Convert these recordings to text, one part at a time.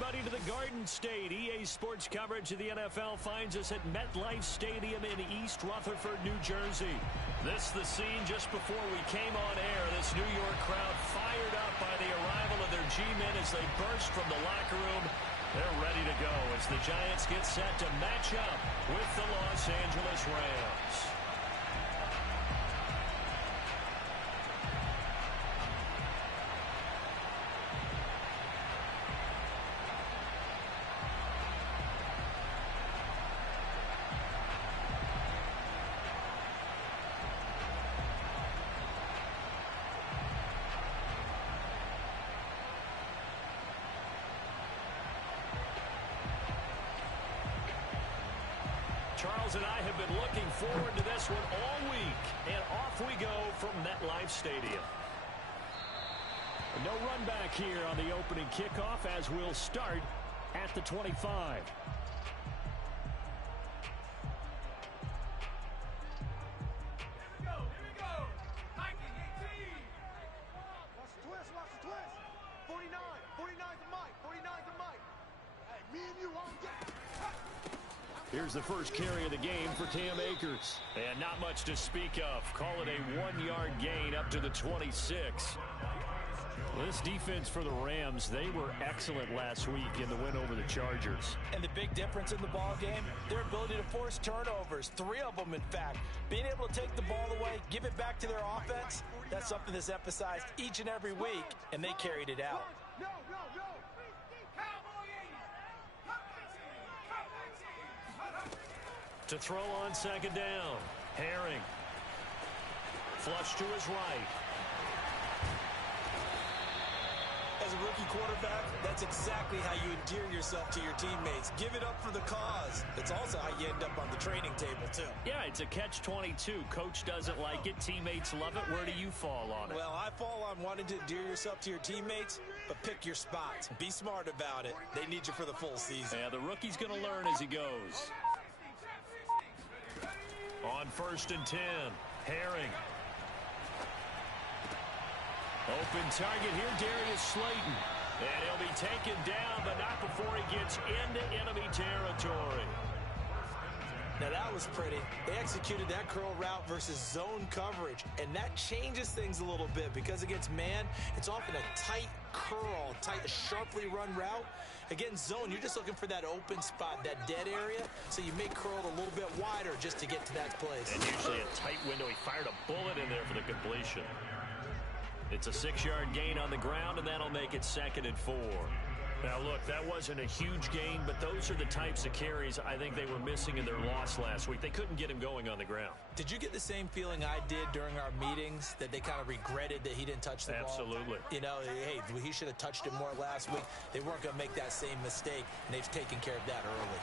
everybody to the Garden State. EA Sports coverage of the NFL finds us at MetLife Stadium in East Rutherford, New Jersey. This the scene just before we came on air. This New York crowd fired up by the arrival of their G-men as they burst from the locker room. They're ready to go as the Giants get set to match up with the Los Angeles Rams. Charles and I have been looking forward to this one all week, and off we go from MetLife Stadium. No run back here on the opening kickoff as we'll start at the 25. Here we go. Hiking 18. Watch the twist. 49 to Mike. Hey, me and you all get. Here's the first carry of the game for Cam Akers. And not much to speak of. Call it a 1-yard gain up to the 26. This defense for the Rams, they were excellent last week in the win over the Chargers. And the big difference in the ball game, their ability to force turnovers, 3 of them in fact. Being able to take the ball away, give it back to their offense, that's something that's emphasized each and every week, and they carried it out. No. To throw on second down, Herring. Flush to his right. As a rookie quarterback, that's exactly how you endear yourself to your teammates. Give it up for the cause. It's also how you end up on the training table, too. Yeah, it's a catch-22. Coach doesn't like it. Teammates love it. Where do you fall on it? Well, I fall on wanting to endear yourself to your teammates, but pick your spots. Be smart about it. They need you for the full season. Yeah, the rookie's going to learn as he goes. On 1st and 10, Herring. Open target here, Darius Slayton. And he'll be taken down, but not before he gets into enemy territory. Now that was pretty. They executed that curl route versus zone coverage, and that changes things a little bit because against man, it's often a tight curl, sharply run route. Against zone, you're just looking for that open spot, that dead area, so you may curl it a little bit wider just to get to that place. And usually a tight window. He fired a bullet in there for the completion. It's a 6-yard gain on the ground, and that'll make it 2nd and 4. Now, look, that wasn't a huge gain, but those are the types of carries I think they were missing in their loss last week. They couldn't get him going on the ground. Did you get the same feeling I did during our meetings, that they kind of regretted that he didn't touch the ball? Absolutely. You know, hey, he should have touched it more last week. They weren't going to make that same mistake, and they've taken care of that early.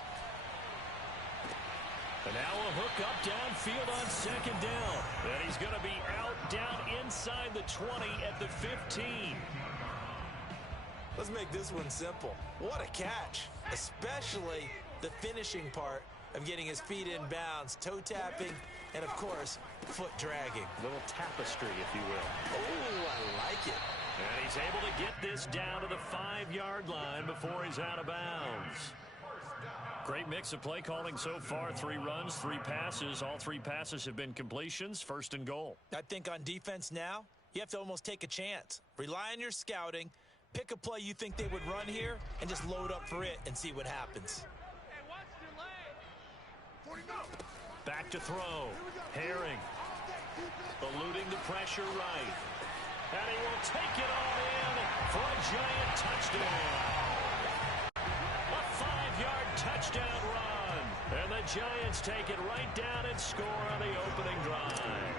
And now a hook up downfield on 2nd down. And he's going to be out down inside the 20 at the 15. Let's make this one simple. What a catch, especially the finishing part of getting his feet in bounds, toe tapping, and of course, foot dragging. A little tapestry, if you will. Oh, I like it. And he's able to get this down to the 5-yard line before he's out of bounds. Great mix of play calling so far. 3 runs, 3 passes. All 3 passes have been completions. 1st and goal. I think on defense now, you have to almost take a chance. Rely on your scouting. Pick a play you think they would run here and just load up for it and see what happens. Back to throw. Herring. Eluding the pressure right. And he will take it all in for a giant touchdown. A 5-yard touchdown run. And the Giants take it right down and score on the opening drive.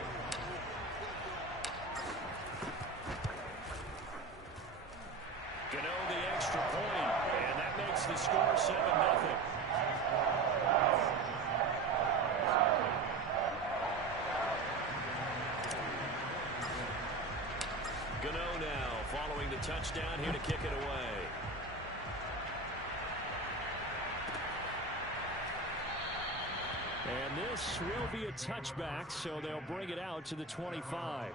Gano the extra point, and that makes the score 7-0. Gano now following the touchdown here to kick it away. And this will be a touchback, so they'll bring it out to the 25.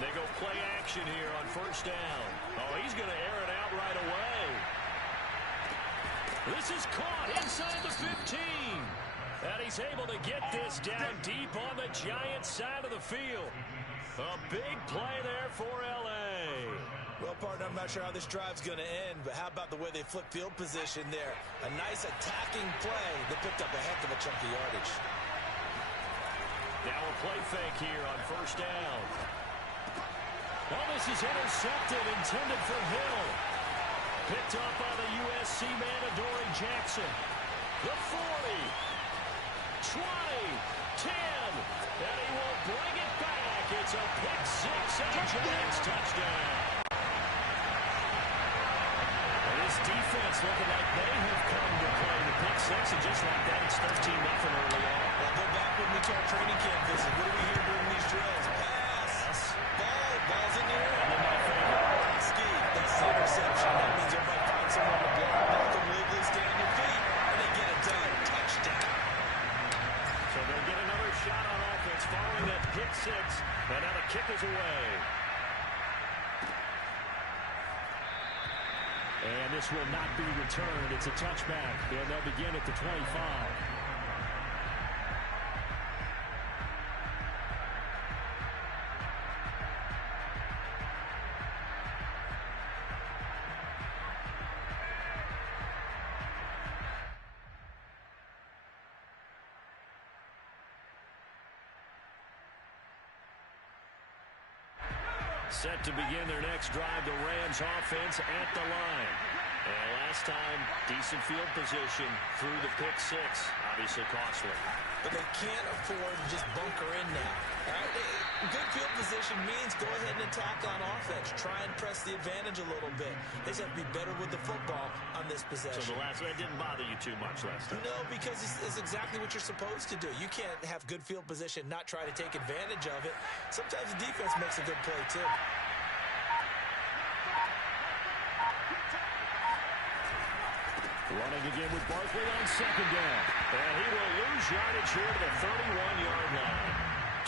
They go play action here on first down. Oh, he's going to air it out right away. This is caught inside the 15. And he's able to get this down deep on the Giants side of the field. A big play there for L.A. Well, partner, I'm not sure how this drive's going to end, but how about the way they flip field position there? A nice attacking play. They picked up a heck of a chunk of yardage. Now a play fake here on first down. Well, this is intercepted, intended for Hill. Picked up by the USC man, Adoree Jackson. The 40, 20, 10, and he will bring it back. It's a pick six and a Giants touchdown. And this defense looking like they have come to play the pick six, and just like that, it's 13-0 early on. Well, go back with me to our training camp visit. What do we hear during these drills? Pass, ball's in the air. And then my favorite. Ski, that's the interception. That means everybody finds someone to block. Malcolm Wigley, stay on your feet, and they get it done. Touchdown. So they'll get another shot on offense following that pick six, and now the kick is away. And this will not be returned. It's a touchback, and they'll begin at the 25. Set to begin their next drive, the Rams offense at the line. And last time, decent field position through the pick six. Obviously costly. But they can't afford to just bunker in now. All right? Good field position means go ahead and attack on offense. Try and press the advantage a little bit. They just have to be better with the football on this possession. So the last one didn't bother you too much last time? No, because it's exactly what you're supposed to do. You can't have good field position, not try to take advantage of it. Sometimes the defense makes a good play, too. Running again with Barkley on second down. And he will lose yardage here to the 31-yard line.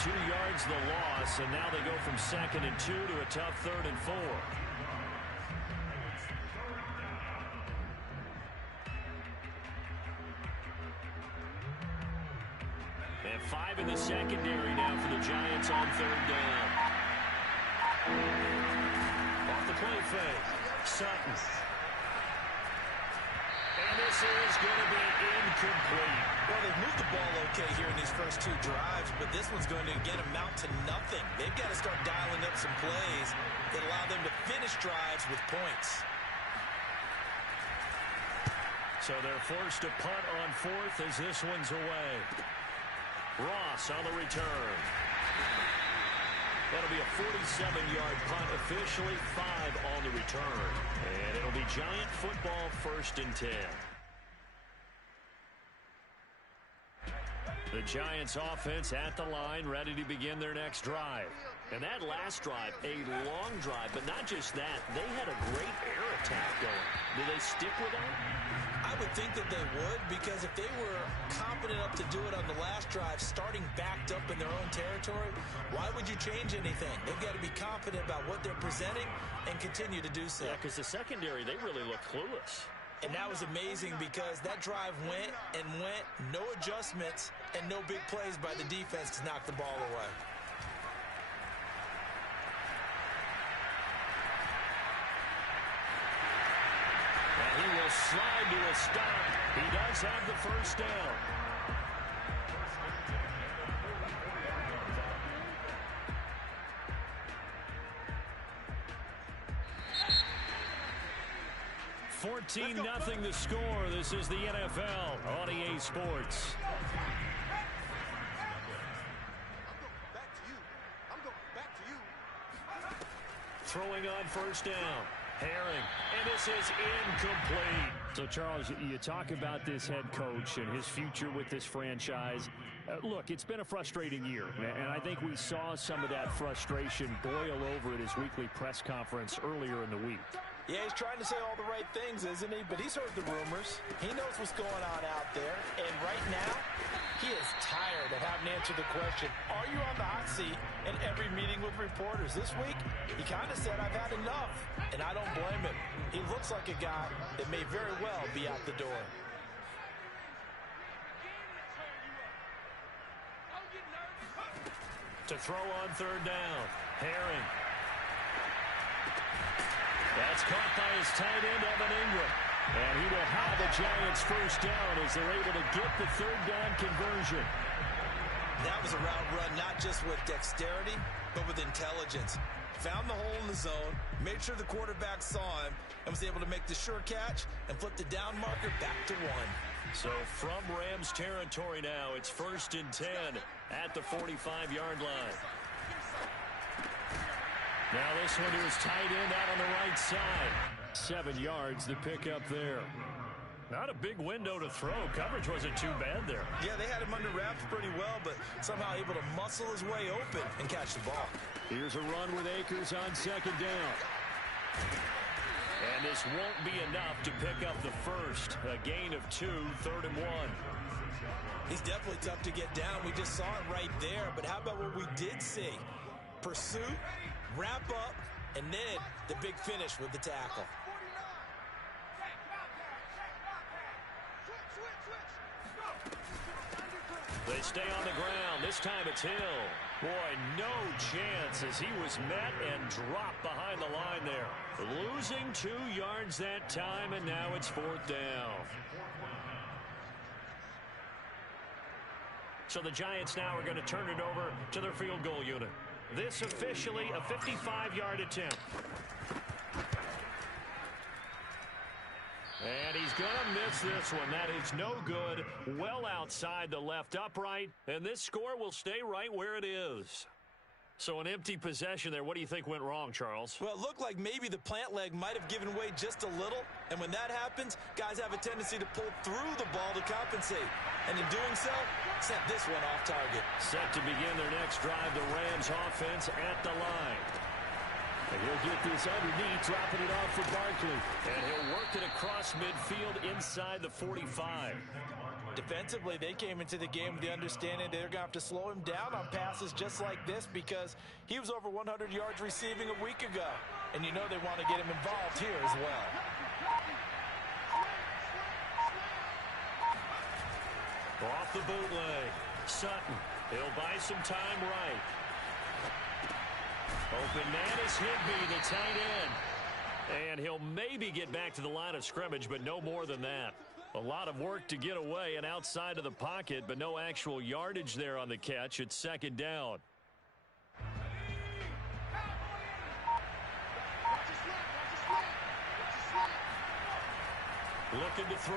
2 yards the loss, and now they go from 2nd and 2 to a tough 3rd and 4. And 5 in the secondary now for the Giants on 3rd down. Off the play fake. Sutton. And this is going to be incomplete. Well, they've moved the ball okay here in these first 2 drives, but this one's going to, again, amount to nothing. They've got to start dialing up some plays that allow them to finish drives with points. So they're forced to punt on 4th as this one's away. Ross on the return. That'll be a 47-yard punt, officially 5 on the return. And it'll be Giant football 1st and 10. The Giants offense at the line, ready to begin their next drive. And that last drive, a long drive, but not just that. They had a great air attack going. Do they stick with that? I would think that they would, because if they were confident enough to do it on the last drive, starting backed up in their own territory, why would you change anything? They've got to be confident about what they're presenting and continue to do so. Yeah, because the secondary, they really look clueless. And that was amazing because that drive went and went, no adjustments, and no big plays by the defense to knock the ball away. And he will slide to a stop. He does have the first down. $14-0 the score. This is the NFL on EA Sports. Throwing on first down. Herring, and this is incomplete. So, Charles, you talk about this head coach and his future with this franchise. Look, it's been a frustrating year, and I think we saw some of that frustration boil over at his weekly press conference earlier in the week. Yeah, he's trying to say all the right things, isn't he? But he's heard the rumors. He knows what's going on out there. And right now, he is tired of having to answer the question, are you on the hot seat in every meeting with reporters? This week, he kind of said, I've had enough. And I don't blame him. He looks like a guy that may very well be out the door. To throw on third down, Herring. That's caught by his tight end, Evan Ingram. And he will have the Giants first down as they're able to get the third down conversion. That was a route run not just with dexterity, but with intelligence. Found the hole in the zone, made sure the quarterback saw him, and was able to make the sure catch and flip the down marker back to 1. So from Rams territory now, it's 1st and 10 at the 45-yard line. Now this one to his tight end out on the right side. 7 yards to pick up there. Not a big window to throw. Coverage wasn't too bad there. Yeah, they had him under wraps pretty well, but somehow able to muscle his way open and catch the ball. Here's a run with Akers on 2nd down. And this won't be enough to pick up the first. A gain of 2, 3rd and 1. He's definitely tough to get down. We just saw it right there. But how about what we did see? Pursuit, wrap up, and then the big finish with the tackle. They stay on the ground. This time it's Hill. Boy, no chance as he was met and dropped behind the line there. Losing 2 yards that time, and now it's 4th down. So the Giants now are going to turn it over to their field goal unit. This officially a 55-yard attempt. And he's going to miss this one. That is no good. Well outside the left upright. And this score will stay right where it is. So an empty possession there. What do you think went wrong, Charles? Well, it looked like maybe the plant leg might have given way just a little. And when that happens, guys have a tendency to pull through the ball to compensate. And in doing so, sent this one off target. Set to begin their next drive, the Rams offense at the line. And he'll get this underneath, dropping it off for Barkley. And he'll work it across midfield inside the 45. Defensively, they came into the game with the understanding they're going to have to slow him down on passes just like this because he was over 100 yards receiving a week ago. And you know they want to get him involved here as well. Off the bootleg, Sutton. He'll buy some time right. Open man is Higbee, the tight end. And he'll maybe get back to the line of scrimmage, but no more than that. A lot of work to get away and outside of the pocket, but no actual yardage there on the catch. It's 2nd down. Looking to throw.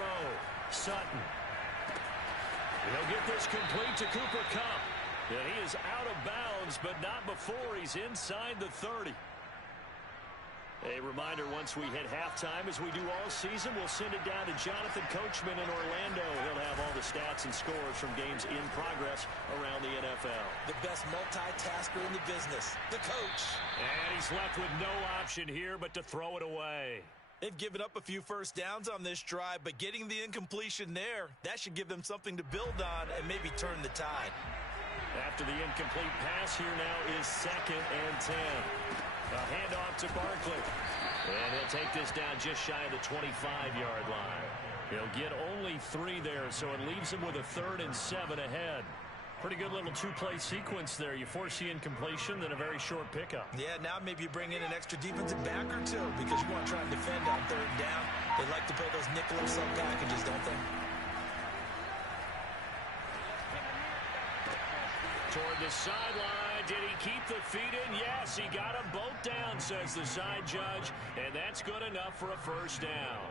Sutton. He'll get this complete to Cooper Kupp. And he is out of bounds, but not before he's inside the 30. A reminder, once we hit halftime, as we do all season, we'll send it down to Jonathan Coachman in Orlando. He'll have all the stats and scores from games in progress around the NFL. The best multitasker in the business, the coach. And he's left with no option here but to throw it away. They've given up a few first downs on this drive, but getting the incompletion there, that should give them something to build on and maybe turn the tide. After the incomplete pass, here now is 2nd and 10. A handoff to Barkley. And he'll take this down just shy of the 25-yard line. He'll get only 3 there, so it leaves him with a 3rd and 7 ahead. Pretty good little 2-play sequence there. You force the incompletion, then a very short pickup. Yeah, now maybe you bring in an extra defensive back or two because you want to try and defend on 3rd down. They like to play those nickel or sub packages, don't they? Toward the sideline. Did he keep the feet in? Yes, he got them both down, says the side judge. And that's good enough for a first down.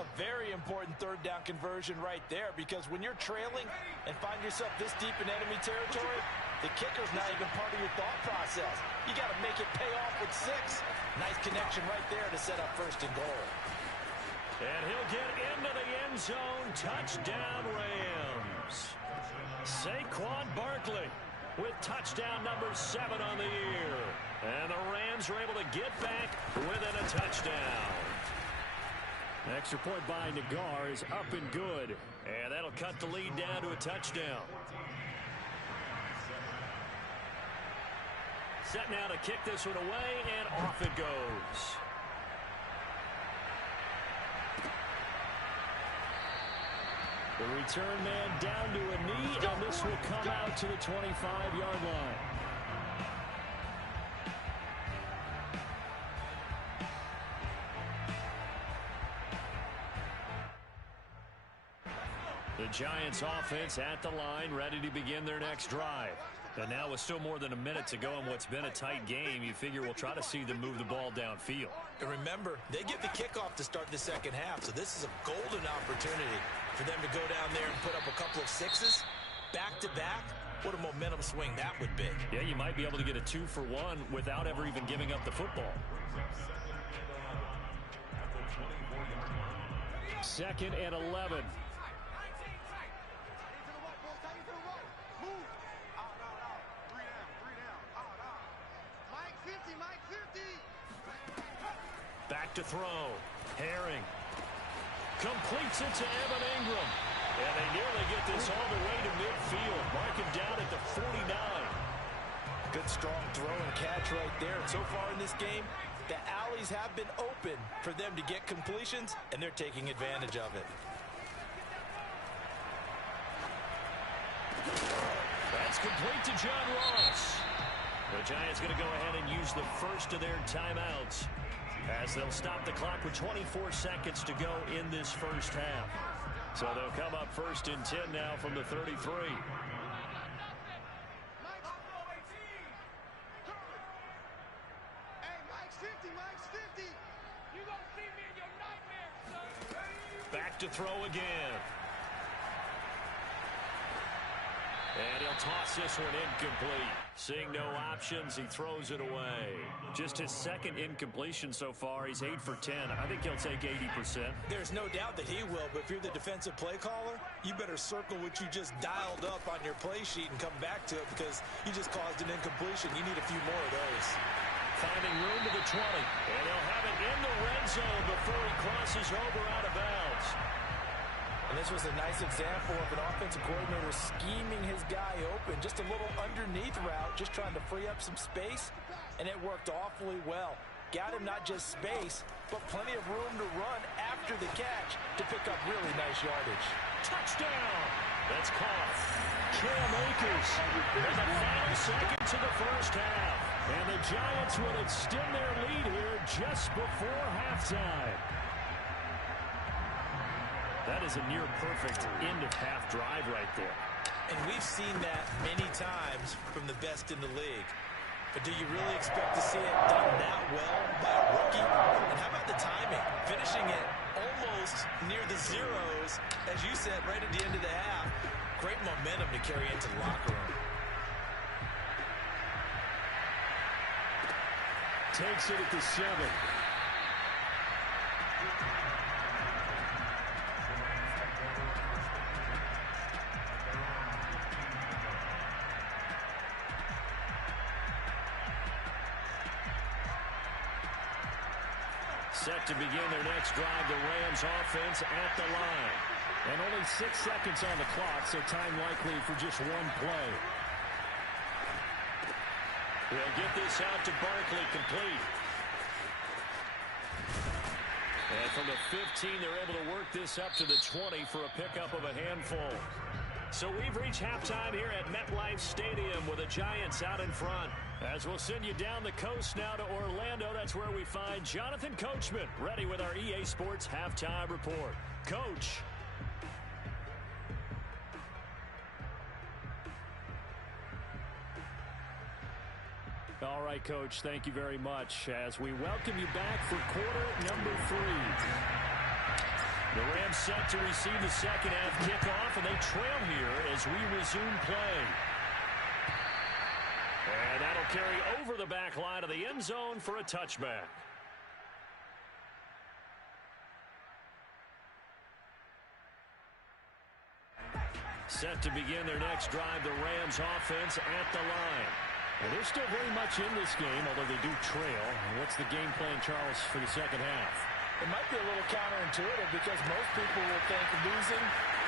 A very important 3rd down conversion right there because when you're trailing and find yourself this deep in enemy territory, the kicker's not even part of your thought process. You got to make it pay off with 6. Nice connection right there to set up 1st and goal. And he'll get into the end zone. Touchdown, Rams. Saquon Barkley. with touchdown number 7 on the year. And the Rams are able to get back within a touchdown. Extra point by Nagar is up and good. And that'll cut the lead down to a touchdown. Set now to kick this one away, and off it goes. The return man down to a knee, and this will come out to the 25-yard line. The Giants offense at the line, ready to begin their next drive. And now with still more than a minute to go in what's been a tight game, you figure we'll try to see them move the ball downfield. And remember, they get the kickoff to start the second half, so this is a golden opportunity for them to go down there and put up a couple of sixes back-to-back. What a momentum swing that would be. Yeah, you might be able to get a 2-for-1 without ever even giving up the football. Second and 11. Back to throw. Herring completes it to Evan Ingram. And they nearly get this all the way to midfield. Mark him down at the 49. Good strong throw and catch right there. And so far in this game, the alleys have been open for them to get completions, and they're taking advantage of it. That's complete to John Ross. The Giants going to go ahead and use the first of their timeouts, as they'll stop the clock with 24 seconds to go in this first half. So they'll come up first and 10 now from the 33. Back to throw again. And he'll toss this one incomplete. Seeing no options, he throws it away. Just his second incompletion so far. He's 8 for 10. I think he'll take 80%. There's no doubt that he will, but if you're the defensive play caller, you better circle what you just dialed up on your play sheet and come back to it, because you just caused an incompletion. You need a few more of those. Finding room to the 20. And he'll have it in the red zone before he crosses over out of bounds. And this was a nice example of an offensive coordinator scheming his guy open. Just a little underneath route, just trying to free up some space, and it worked awfully well. Got him not just space, but plenty of room to run after the catch to pick up really nice yardage. Touchdown! That's caught. Cam Akers with the final second to the first half. And the Giants will extend their lead here just before halftime. That is a near-perfect end-of-half drive right there. And we've seen that many times from the best in the league. But do you really expect to see it done that well by a rookie? And how about the timing? Finishing it almost near the zeros, as you said, right at the end of the half. Great momentum to carry into the locker room. Takes it at the 7. Set to begin their next drive, the Rams offense at the line. And only 6 seconds on the clock, so time likely for just one play. They'll get this out to Barkley, complete. And from the 15, they're able to work this up to the 20 for a pickup of a handful. So we've reached halftime here at MetLife Stadium with the Giants out in front. As we'll send you down the coast now to Orlando, that's where we find Jonathan Coachman, ready with our EA Sports Halftime Report. Coach. All right, Coach, thank you very much as we welcome you back for quarter number 3. The Rams set to receive the second half kickoff, and they trail here as we resume play. And that'll carry over the back line of the end zone for a touchback. Set to begin their next drive, the Rams offense at the line. Well, they're still very much in this game, although they do trail. What's the game plan, Charles, for the second half? It might be a little counterintuitive because most people will think losing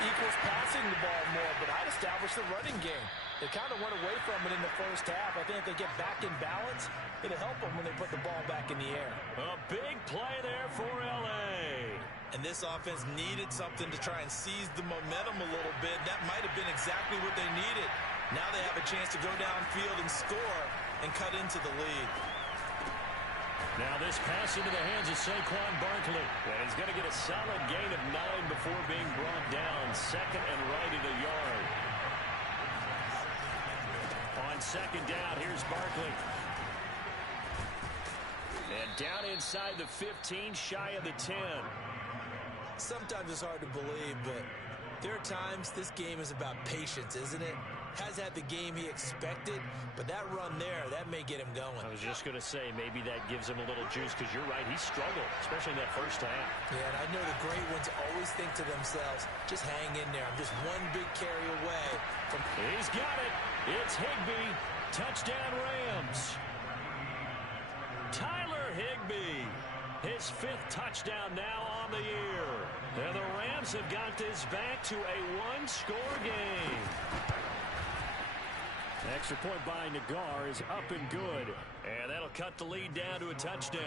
equals passing the ball more, but I'd establish the running game. They kind of went away from it in the first half. I think if they get back in balance, it'll help them when they put the ball back in the air. A big play there for L.A. And this offense needed something to try and seize the momentum a little bit. That might have been exactly what they needed. Now they have a chance to go downfield and score and cut into the lead. Now this pass into the hands of Saquon Barkley. And he's going to get a solid gain of 9 before being brought down. Second and right at a yard. On second down, here's Barkley. And down inside the 15, shy of the 10. Sometimes it's hard to believe, but there are times this game is about patience, isn't it? Has had the game he expected, but that run there, that may get him going. I was just going to say, maybe that gives him a little juice, because you're right, he struggled, especially in that first half. Yeah, and I know the great ones always think to themselves, just hang in there. I'm just one big carry away from... He's got it. It's Higbee. Touchdown, Rams. Tyler Higbee. His 5th touchdown now on the year. And the Rams have got this back to a one-score game. Extra point by Nagar is up and good. And that'll cut the lead down to a touchdown.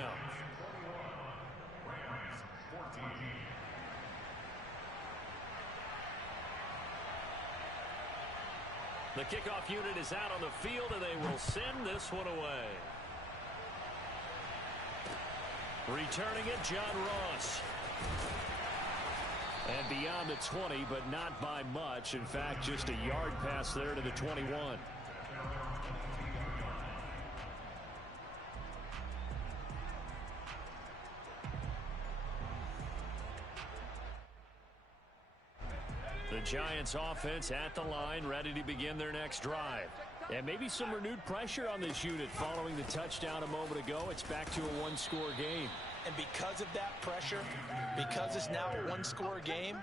The kickoff unit is out on the field, and they will send this one away. Returning it, John Ross. And beyond the 20, but not by much. In fact, just a yard pass there to the 21. The Giants offense at the line, ready to begin their next drive. And maybe some renewed pressure on this unit following the touchdown a moment ago. It's back to a one-score game. And because of that pressure, because it's now a one-score game,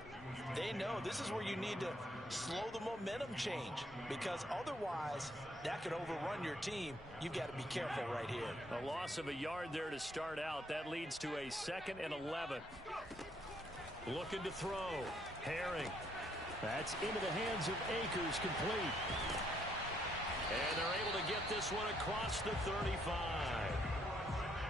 they know this is where you need to slow the momentum change, because otherwise that could overrun your team. You've got to be careful right here. A loss of a yard there to start out. That leads to a 2nd and 11. Looking to throw. Herring. That's into the hands of Akers, complete. And they're able to get this one across the 35.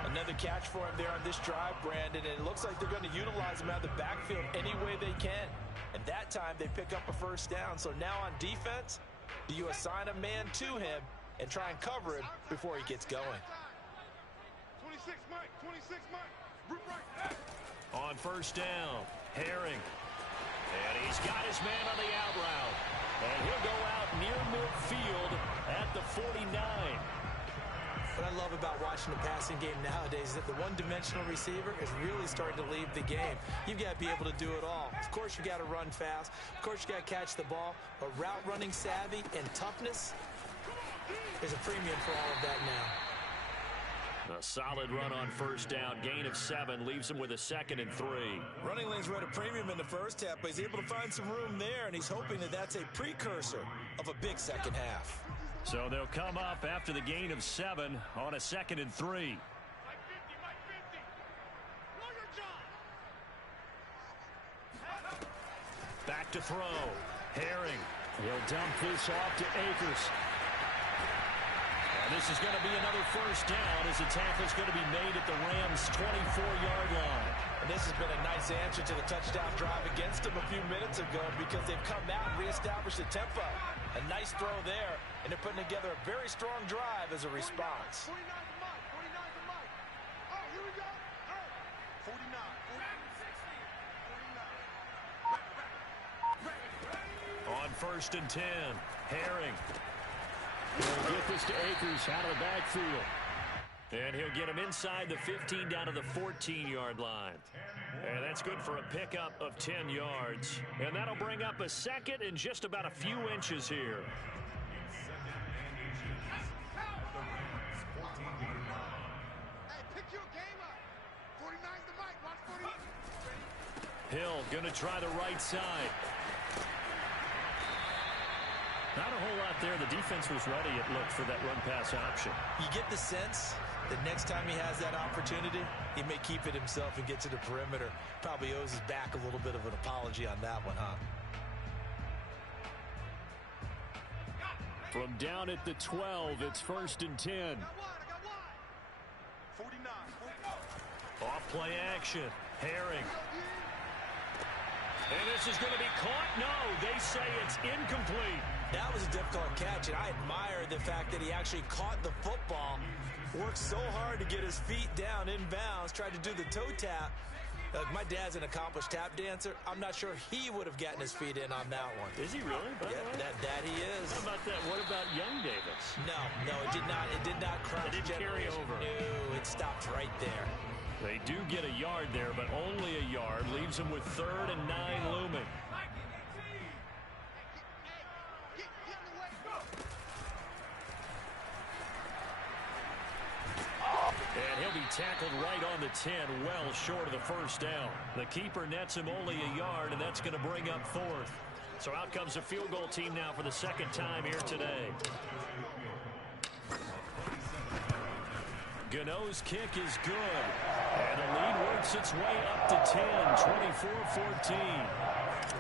Another catch for him there on this drive, Brandon, and it looks like they're going to utilize him out of the backfield any way they can. And that time they pick up a first down. So now on defense, do you assign a man to him and try and cover him before he gets going? 26, Mike. 26, Mike. Root right. On first down, Herring. And he's got his man on the out route. And he'll go out near midfield at the 49. What I love about watching the passing game nowadays is that the one-dimensional receiver is really starting to leave the game. You've got to be able to do it all. Of course, you've got to run fast. Of course, you've got to catch the ball. But route running savvy and toughness, there's a premium for all of that now. A solid run on first down. Gain of 7 leaves him with a 2nd and 3. Running lanes were at a premium in the first half, but he's able to find some room there, and he's hoping that that's a precursor of a big second half. So they'll come up after the gain of 7 on a 2nd and 3. Back to throw. Herring. He'll dump this off to Akers. And this is going to be another first down as the tackle's going to be made at the Rams' 24-yard line. And this has been a nice answer to the touchdown drive against them a few minutes ago, because they've come out and reestablished the tempo. A nice throw there, and they're putting together a very strong drive as a response. 49 to Mike. 49 to Mike. Oh, here we go. Hey. 49. 49. On first and 10, Herring. He'll get this to Akers out of the backfield. And he'll get him inside the 15 down to the 14-yard line. And that's good for a pickup of 10 yards. And that'll bring up a 2nd and just about a few inches here. Hey, pick your game up. 49's the Mike. Watch 40. Hill going to try the right side. lot there. The defense was ready, it looked, for that run-pass option. You get the sense that next time he has that opportunity, he may keep it himself and get to the perimeter. Probably owes his back a little bit of an apology on that one, huh? From down at the 12, it's 1st and 10. I got one. 49. Off play action. Herring. And this is going to be caught. No, they say it's incomplete. That was a difficult catch, and I admire the fact that he actually caught the football, worked so hard to get his feet down inbounds, tried to do the toe tap. Look, my dad's an accomplished tap dancer. I'm not sure he would have gotten his feet in on that one. Is he really? Yeah, that he is. How about that? What about young Davis? No, it did not. It did not crunch. It didn't carry over. No, it stopped right there. They do get a yard there, but only a yard. Leaves them with 3rd and 9 looming. And he'll be tackled right on the 10, well short of the first down. The keeper nets him only a yard, and that's going to bring up 4th. So out comes a field goal team now for the 2nd time here today. Gano's kick is good. And the lead works its way up to 10, 24-14.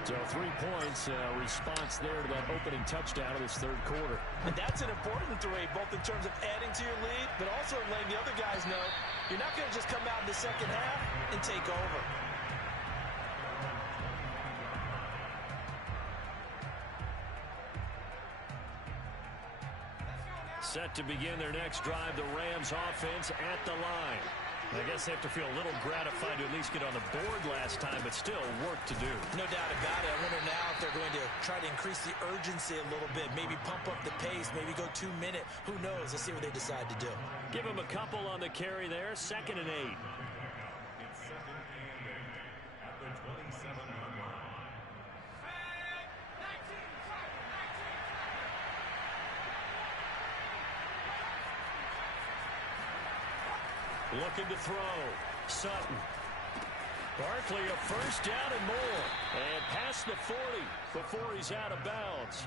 So 3 points, response there to that opening touchdown of this 3rd quarter. And that's an important 3, both in terms of adding to your lead, but also letting the other guys know you're not going to just come out in the second half and take over. Set to begin their next drive, the Rams offense at the line. I guess they have to feel a little gratified to at least get on the board last time, but still work to do. No doubt about it. I wonder now if they're going to try to increase the urgency a little bit, maybe pump up the pace, maybe go 2-minute. Who knows? Let's see what they decide to do. Give them a couple on the carry there, 2nd and 8. It's 2nd and 8 at the 27-yard line. Looking to throw. Sutton. Barkley a 1st down and more. And past the 40 before he's out of bounds.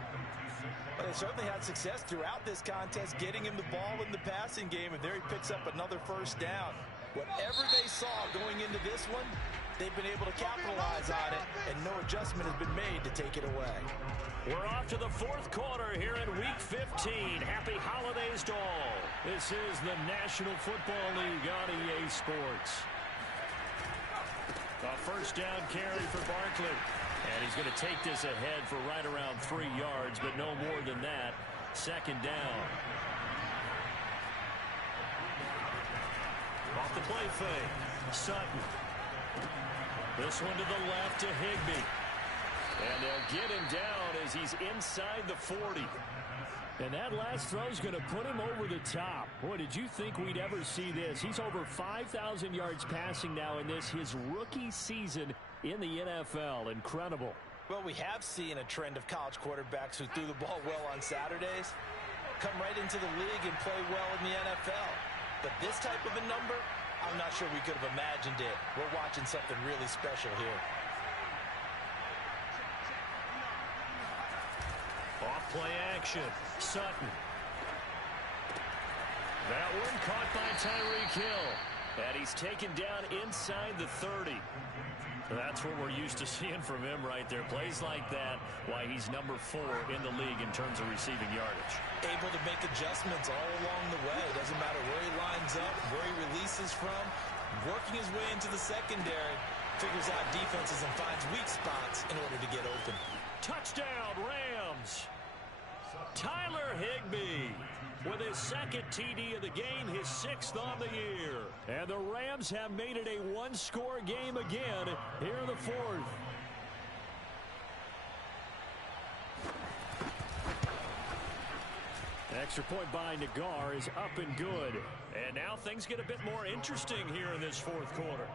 But they certainly had success throughout this contest, getting him the ball in the passing game, and there he picks up another 1st down. Whatever they saw going into this one, they've been able to capitalize on it, and no adjustment has been made to take it away. We're off to the 4th quarter here in Week 15. Happy holidays to all. This is the National Football League on EA Sports. A 1st down carry for Barkley. And he's going to take this ahead for right around 3 yards, but no more than that. 2nd down. Off the play fake. Sutton. This one to the left to Higbee. And they'll get him down as he's inside the 40. And that last throw is going to put him over the top. Boy, did you think we'd ever see this? He's over 5,000 yards passing now in this, his rookie season in the NFL. Incredible. Well, we have seen a trend of college quarterbacks who threw the ball well on Saturdays come right into the league and play well in the NFL. But this type of a number, I'm not sure we could have imagined it. We're watching something really special here. Off play action. Sutton. That one caught by Tyreek Hill. And he's taken down inside the 30. That's what we're used to seeing from him right there. Plays like that, why he's number 4 in the league in terms of receiving yardage. Able to make adjustments all along the way. Doesn't matter where he lines up, where he releases from. Working his way into the secondary. Figures out defenses and finds weak spots in order to get open. Touchdown, Rams. Tyler Higbee with his 2nd TD of the game, his 6th on the year. And the Rams have made it a 1-score game again here in the 4th. Extra point by Nagar is up and good. And now things get a bit more interesting here in this 4th quarter.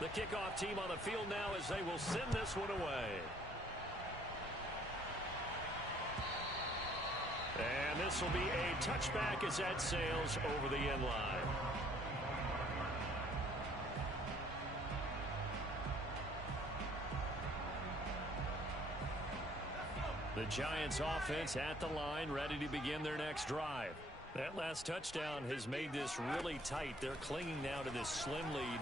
The kickoff team on the field now as they will send this one away. And this will be a touchback as that sails over the end line. The Giants offense at the line, ready to begin their next drive. That last touchdown has made this really tight. They're clinging now to this slim lead.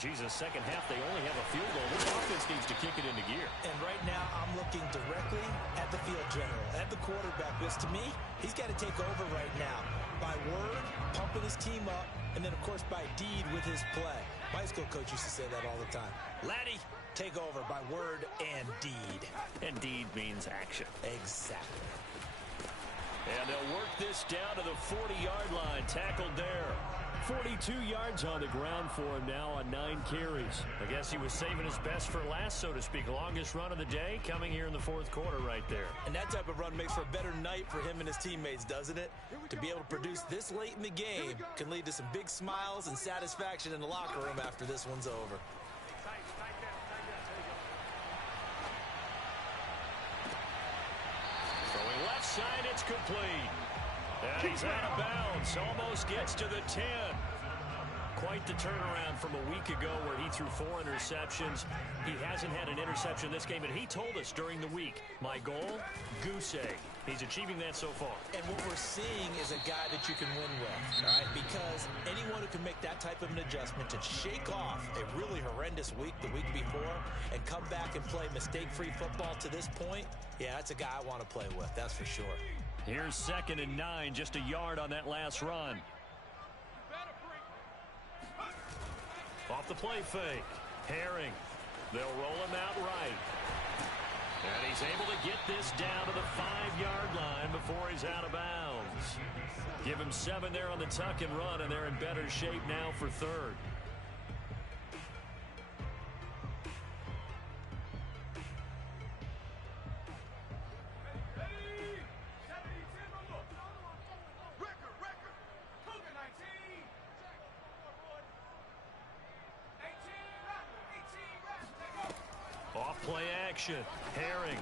Second half, they only have a field goal. This offense needs to kick it into gear. And right now, I'm looking directly at the field general, at the quarterback, because to me, he's got to take over right now. By word, pumping his team up, and then, of course, by deed with his play. My high school coach used to say that all the time. Laddie, take over by word and deed. And deed means action. Exactly. And they'll work this down to the 40-yard line. Tackled there. 42 yards on the ground for him now on 9 carries. I guess he was saving his best for last, so to speak. Longest run of the day coming here in the fourth quarter right there. And that type of run makes for a better night for him and his teammates, doesn't it? To be able to produce this late in the game can lead to some big smiles and satisfaction in the locker room after this one's over. Throwing left side, it's complete. And he's out of bounds. Almost gets to the 10. Quite the turnaround from a week ago where he threw 4 interceptions. He hasn't had an interception this game, and he told us during the week, my goal, goose egg. He's achieving that so far. And what we're seeing is a guy that you can win with, all right? Because anyone who can make that type of an adjustment to shake off a really horrendous week the week before and come back and play mistake-free football to this point, yeah, that's a guy I want to play with, that's for sure. Here's 2nd and 9, just a yard on that last run. Off the play fake. Herring. They'll roll him out right. And he's able to get this down to the 5-yard line before he's out of bounds. Give him 7 there on the tuck and run, and they're in better shape now for 3rd. Play action. Herring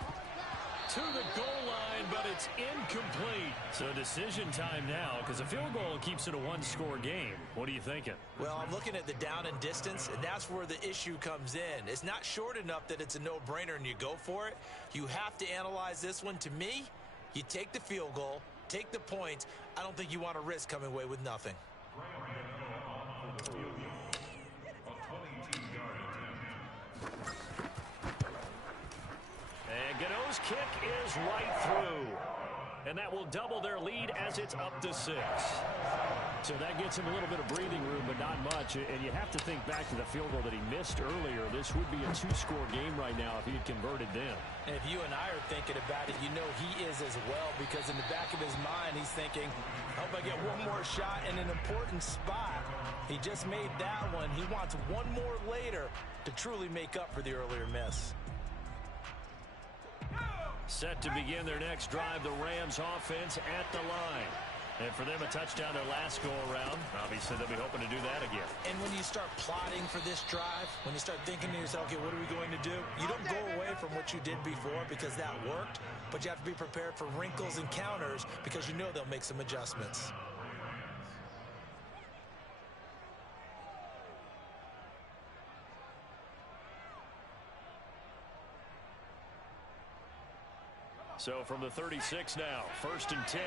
to the goal line, but it's incomplete. So decision time now because a field goal keeps it a 1-score game. What are you thinking? Well, I'm looking at the down and distance, and that's where the issue comes in. It's not short enough that it's a no-brainer and you go for it. You have to analyze this one. To me, you take the field goal, take the points. I don't think you want to risk coming away with nothing. And Gano's kick is right through. And that will double their lead as it's up to 6. So that gets him a little bit of breathing room, but not much. And you have to think back to the field goal that he missed earlier. This would be a 2-score game right now if he had converted then. And if you and I are thinking about it, you know he is as well, because in the back of his mind, he's thinking, I hope I get one more shot in an important spot. He just made that one. He wants one more later to truly make up for the earlier miss. Set to begin their next drive, the Rams offense at the line. And for them, a touchdown their last go-around. Obviously, they'll be hoping to do that again. And when you start plotting for this drive, when you start thinking to yourself, okay, what are we going to do? You don't go away from what you did before because that worked, but you have to be prepared for wrinkles and counters because you know they'll make some adjustments. So from the 36 now, 1st and 10.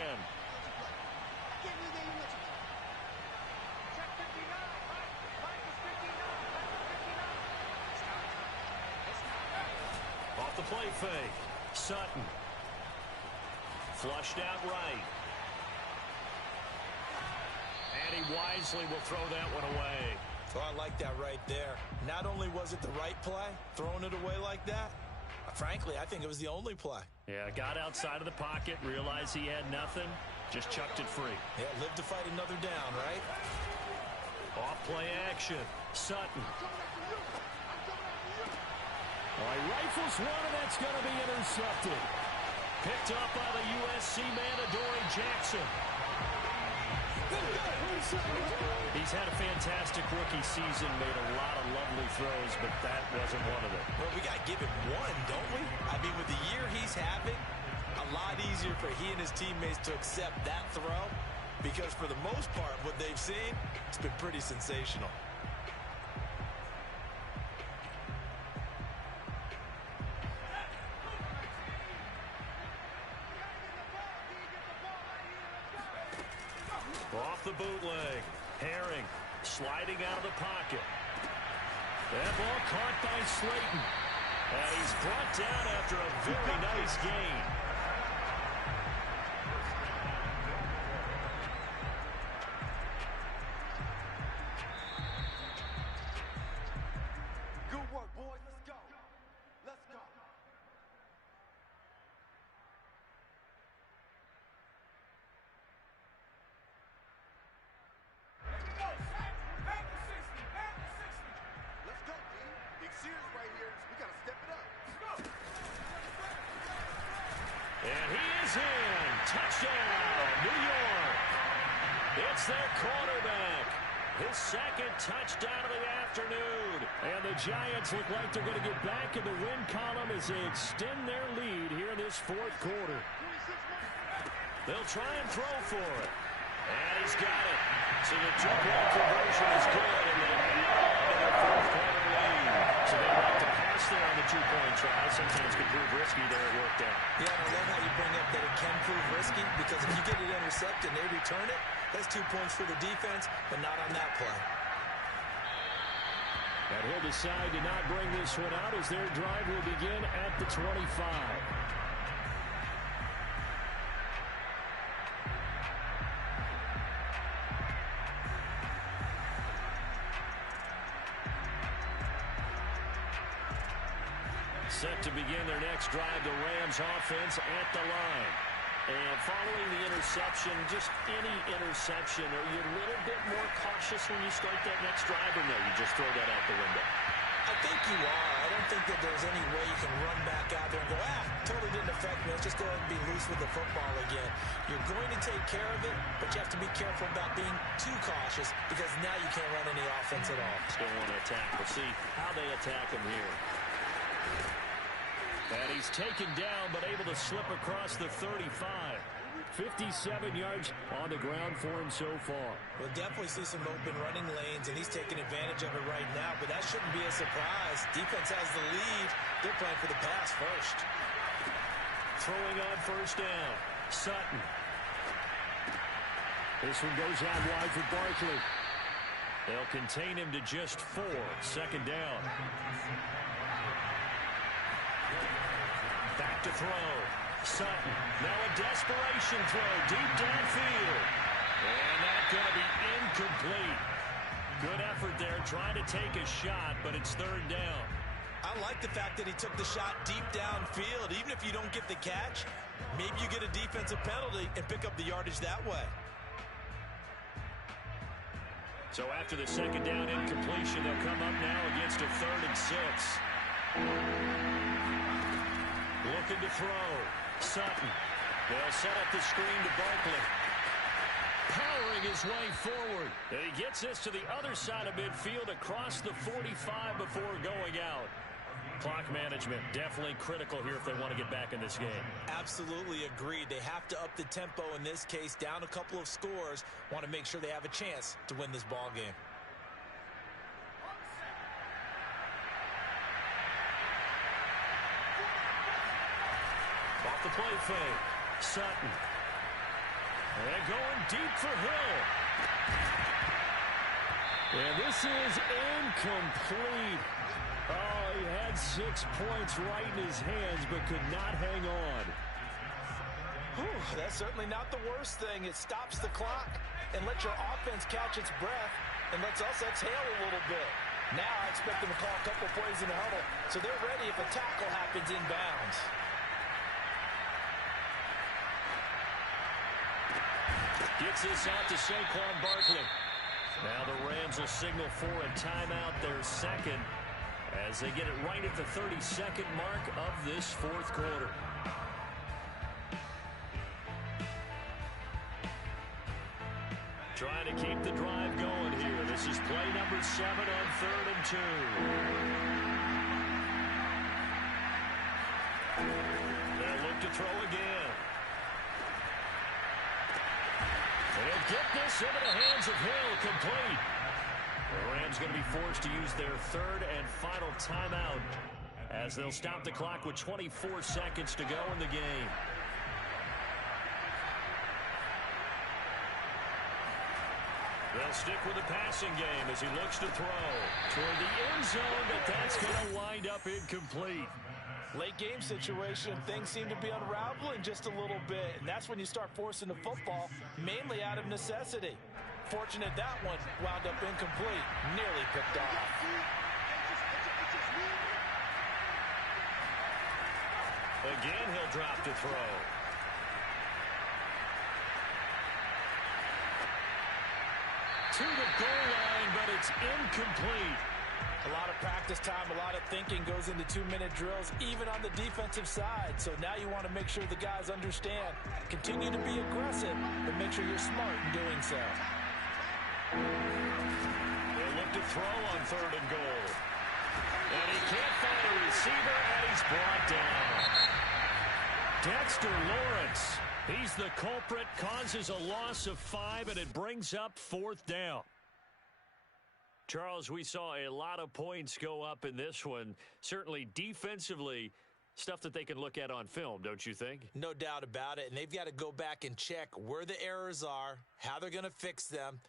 Off the play fake. Sutton. Flushed out right. And he wisely will throw that one away. So I like that right there. Not only was it the right play, throwing it away like that, frankly, I think it was the only play. Yeah, got outside of the pocket, realized he had nothing, just chucked it free. Yeah, live to fight another down, right? Off play action. Sutton. All right, rifles one, and that's going to be intercepted. Picked up by the USC man, Adoree Jackson. He's had a fantastic rookie season, made a lot of lovely throws, but that wasn't one of them. Well, we got to give him one, don't we? I mean, with the year he's having, a lot easier for he and his teammates to accept that throw because for the most part, what they've seen, it's been pretty sensational. sliding out of the pocket. That ball caught by Slayton. And he's brought down after a very nice gain. Good work, boys. Let's go. Let's go. Let's go, D. Big series right here. We got to step it up. Let's go. And he is in. Touchdown, New York. It's their quarterback. His second touchdown of the afternoon. And the Giants look like they're going to get back in the win column as they extend their lead here in this fourth quarter. They'll try and throw for it. And he's got it. So the two-point conversion is good, and they add to their fourth quarter lead. So they like to pass there on the two-point try. Sometimes can prove risky. There it worked out. Yeah, and I love how you bring up that it can prove risky, because if you get it intercepted and they return it, that's 2 points for the defense, but not on that play. And he'll decide to not bring this one out as their drive will begin at the 25. Set to begin their next drive, the Rams offense at the line. And following the interception, just any interception, are you a little bit more cautious when you start that next drive, or no, you just throw that out the window? I think you are. I don't think that there's any way you can run back out there and go, totally didn't affect me. Let's just go ahead and be loose with the football again. You're going to take care of it, but you have to be careful about being too cautious, because now you can't run any offense at all. Still want to attack. We'll see how they attack him here. And he's taken down, but able to slip across the 35. 57 yards on the ground for him so far. We'll definitely see some open running lanes, and he's taking advantage of it right now, but that shouldn't be a surprise. Defense has the lead. They're playing for the pass first. Throwing on first down, Sutton. This one goes out wide for Barkley. They'll contain him to just 4. Second down. Back to throw. Sutton. Now a desperation throw deep downfield. And that's going to be incomplete. Good effort there trying to take a shot, but it's third down. I like the fact that he took the shot deep downfield. Even if you don't get the catch, maybe you get a defensive penalty and pick up the yardage that way. So after the second down incompletion, they'll come up now against a 3rd and 6. Looking to throw. Sutton. They'll set up the screen to Barkley. Powering his way forward. And he gets this to the other side of midfield across the 45 before going out. Clock management definitely critical here if they want to get back in this game. Absolutely agreed. They have to up the tempo in this case, down a couple of scores. Want to make sure they have a chance to win this ball game. Off the play fake. Sutton. And going deep for Hill. And this is incomplete. Oh, he had 6 points right in his hands, but could not hang on. Whew, that's certainly not the worst thing. It stops the clock and lets your offense catch its breath and lets us exhale a little bit. Now I expect them to call a couple plays in the huddle, so they're ready if a tackle happens inbounds. Gets this out to Saquon Barkley. Now the Rams will signal for a timeout, their second, as they get it right at the 32nd mark of this fourth quarter. Trying to keep the drive going here. This is play number 7 on 3rd and 2. They'll look to throw again. They'll get this into the hands of Hill, complete. The Rams going to be forced to use their 3rd and final timeout as they'll stop the clock with 24 seconds to go in the game. The They'll stick with the passing game as he looks to throw toward the end zone, but that's going to wind up incomplete. Late game situation, things seem to be unraveling just a little bit, and that's when you start forcing the football, mainly out of necessity. Fortunate that one wound up incomplete, nearly picked off. Again, he'll drop to throw. To the goal line, but it's incomplete. A lot of practice time, a lot of thinking goes into 2-minute drills, even on the defensive side. So now you want to make sure the guys understand. Continue to be aggressive, but make sure you're smart in doing so. They'll look to throw on 3rd and goal. And he can't find a receiver, and he's brought down. Dexter Lawrence, he's the culprit, causes a loss of 5, and it brings up 4th down. Charles, we saw a lot of points go up in this one. Certainly defensively, stuff that they can look at on film, don't you think? No doubt about it, and they've got to go back and check where the errors are, how they're going to fix them,